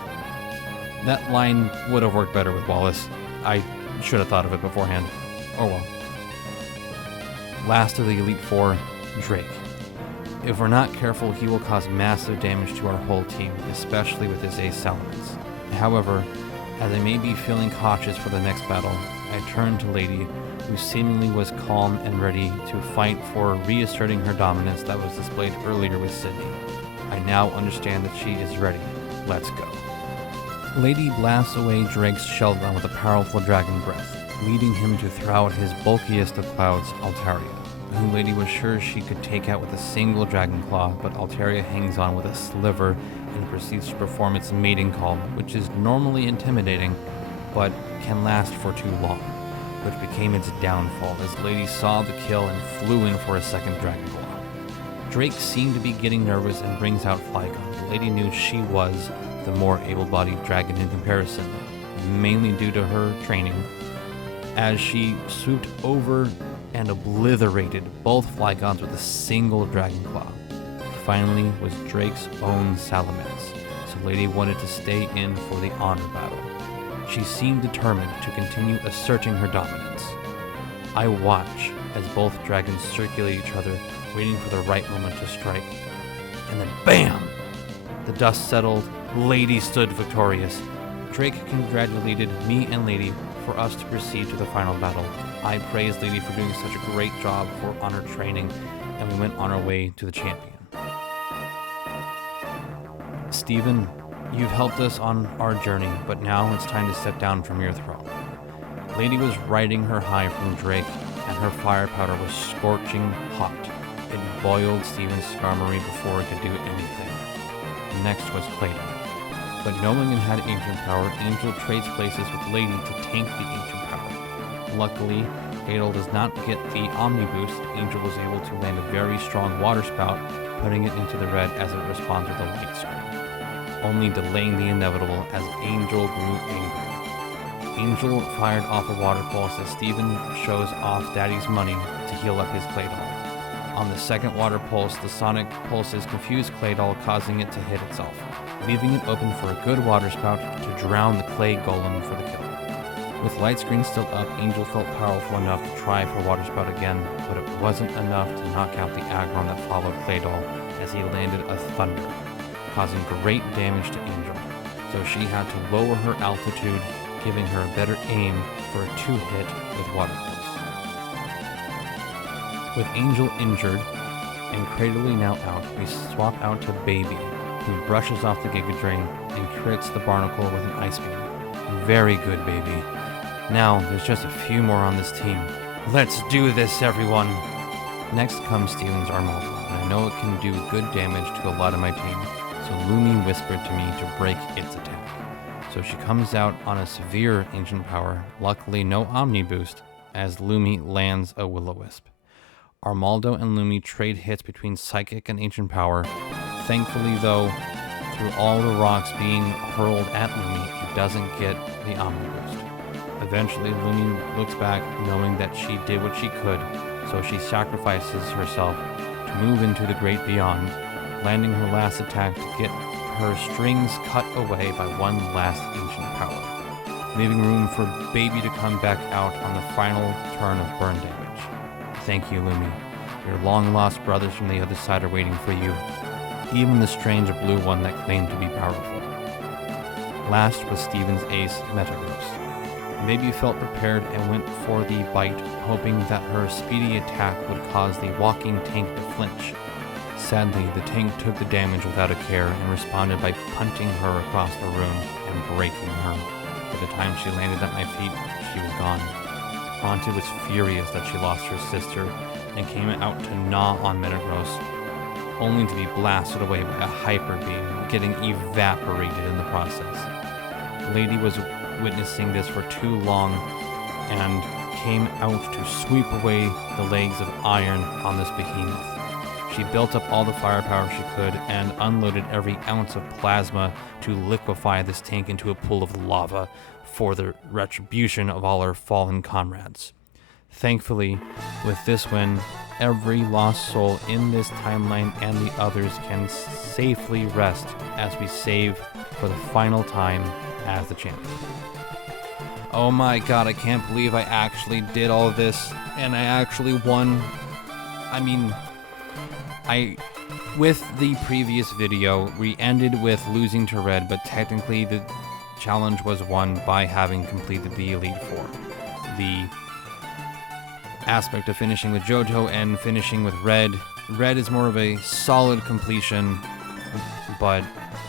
That line would have worked better with Wallace. I should have thought of it beforehand. Oh well. Last of the Elite Four, Drake. If we're not careful, he will cause massive damage to our whole team, especially with his ace elements. However, as I may be feeling cautious for the next battle, I turn to Lady, who seemingly was calm and ready to fight for reasserting her dominance that was displayed earlier with Sydney. I now understand that she is ready. Let's go. Lady blasts away Drake's Sheldon with a powerful dragon breath, leading him to throw out his bulkiest of clouds, Altaria, who Lady was sure she could take out with a single dragon claw, but Altaria hangs on with a sliver and proceeds to perform its mating call, which is normally intimidating, but can last for too long, which became its downfall as Lady saw the kill and flew in for a second dragon claw. Drake seemed to be getting nervous and brings out Flygon, but Lady knew she was the more able-bodied dragon in comparison, mainly due to her training, as she swooped over and obliterated both Flygons with a single dragon claw. Finally was Drake's own Salamence, so Lady wanted to stay in for the honor battle. She seemed determined to continue asserting her dominance. I watch as both dragons circulate each other, waiting for the right moment to strike. And then BAM! The dust settled, Lady stood victorious. Drake congratulated me and Lady for us to proceed to the final battle. I praised Lady for doing such a great job for honor training, and we went on our way to the champion. Stephen, you've helped us on our journey, but now it's time to step down from your throne. Lady was riding her high from Drake, and her fire powder was scorching hot. It boiled Stephen's skarmory before it could do anything. Next was Claydol. But knowing it had ancient power, Angel trades places with Lady to tank the ancient power. Luckily, Claydol does not get the Omni boost. Angel was able to land a very strong water spout, putting it into the red as it responds with a light screen, only delaying the inevitable as Angel grew angry. Angel fired off a water pulse as Stephen shows off Daddy's money to heal up his Claydol. On the second water pulse, the sonic pulses confuse Claydol, causing it to hit itself, leaving it open for a good water spout to drown the clay golem for the kill. With light screen still up, Angel felt powerful enough to try for water spout again, but it wasn't enough to knock out the aggron that followed Claydol as he landed a thunder, causing great damage to Angel, so she had to lower her altitude, giving her a better aim for a 2-hit with water pulse. With Angel injured and Cradley now out, we swap out to Baby, who brushes off the Giga Drain and crits the Barnacle with an Ice Beam. Very good, Baby. Now, there's just a few more on this team. Let's do this, everyone! Next comes Steven's Armaldo, and I know it can do good damage to a lot of my team, so Lumi whispered to me to break its attack. So she comes out on a severe Ancient Power, luckily no Omni Boost, as Lumi lands a Will-O-Wisp. Armaldo and Lumi trade hits between Psychic and Ancient Power. Thankfully, though, through all the rocks being hurled at Lumi, it doesn't get the Omni Boost. Eventually, Lumi looks back, knowing that she did what she could, so she sacrifices herself to move into the Great Beyond, landing her last attack to get her strings cut away by one last Ancient Power, leaving room for Baby to come back out on the final turn of burn damage. Thank you, Lumi. Your long-lost brothers from the other side are waiting for you, even the strange blue one that claimed to be powerful. Last was Steven's ace, Metagross. Baby felt prepared and went for the bite, hoping that her speedy attack would cause the walking tank to flinch. Sadly, the tank took the damage without a care and responded by punting her across the room and breaking her. By the time she landed at my feet, she was gone. Auntie was furious that she lost her sister and came out to gnaw on Metagross, only to be blasted away by a hyper beam, getting evaporated in the process. Lady was witnessing this for too long and came out to sweep away the legs of iron on this behemoth. She built up all the firepower she could and unloaded every ounce of plasma to liquefy this tank into a pool of lava for the retribution of all her fallen comrades. Thankfully, with this win, every lost soul in this timeline and the others can safely rest as we save for the final time as the champion. Oh my god, I can't believe I actually did all of this and I actually won. I mean, with the previous video, we ended with losing to Red, but technically the challenge was won by having completed the Elite Four. The aspect of finishing with Johto and finishing with Red is more of a solid completion, but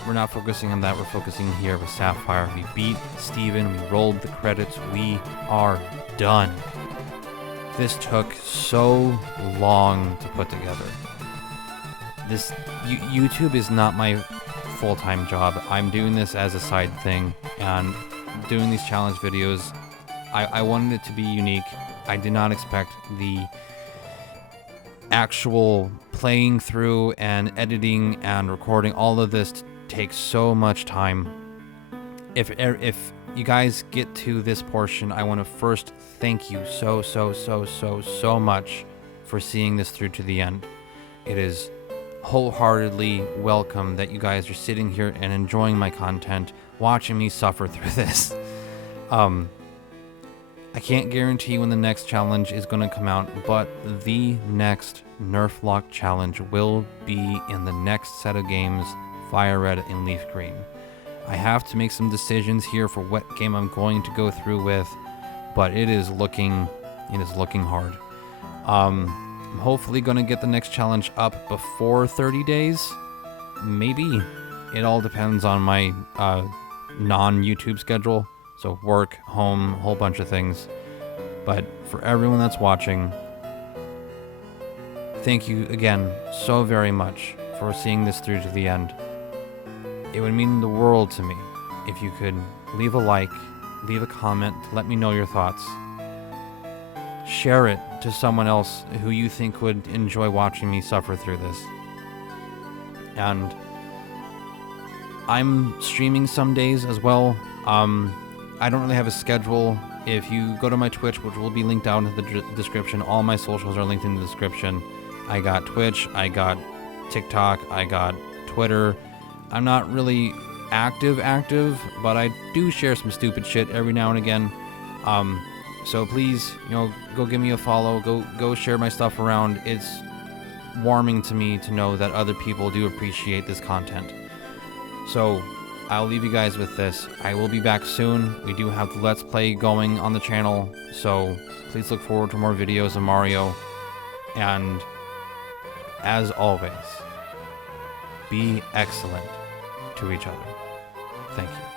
we're not focusing on that. We're focusing here with Sapphire. We beat Steven, we rolled the credits, we are done. This took so long to put together. This YouTube is not my full-time job. I'm doing this as a side thing, and doing these challenge videos, I wanted it to be unique. I did not expect the actual playing through and editing and recording all of this to take so much time. If you guys get to this portion, I want to first thank you so much for seeing this through to the end. It is wholeheartedly welcome that you guys are sitting here and enjoying my content, watching me suffer through this. I can't guarantee when the next challenge is going to come out, but the next NerfLocke challenge will be in the next set of games, Fire Red and Leaf Green. I have to make some decisions here for what game I'm going to go through with, but it is looking hard. I'm hopefully going to get the next challenge up before 30 days. Maybe. It all depends on my non-YouTube schedule. So work, home, a whole bunch of things. But for everyone that's watching, thank you again so very much for seeing this through to the end. It would mean the world to me if you could leave a like, leave a comment, let me know your thoughts. Share it to someone else who you think would enjoy watching me suffer through this. And I'm streaming some days as well. I don't really have a schedule. If you go to my Twitch, which will be linked down in the description, all my socials are linked in the description. I got Twitch, I got TikTok, I got Twitter. I'm not really active, but I do share some stupid shit every now and again. So please, go give me a follow, go share my stuff around. It's warming to me to know that other people do appreciate this content. So I'll leave you guys with this. I will be back soon. We do have the Let's Play going on the channel, so please look forward to more videos of Mario. And as always, be excellent to each other. Thank you.